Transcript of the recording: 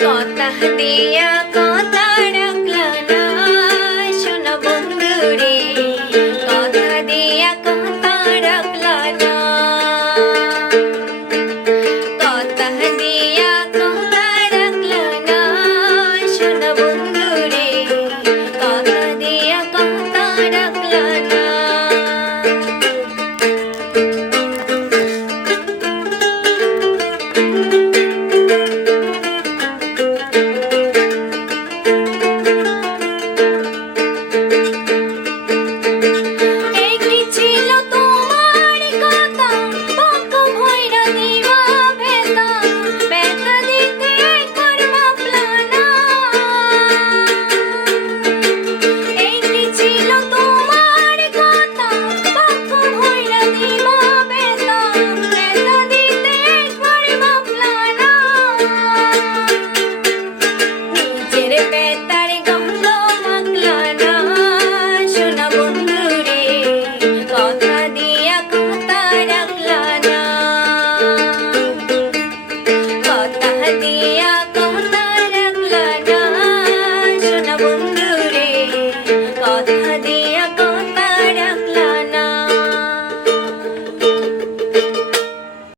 কথা দিয়া কথা the end.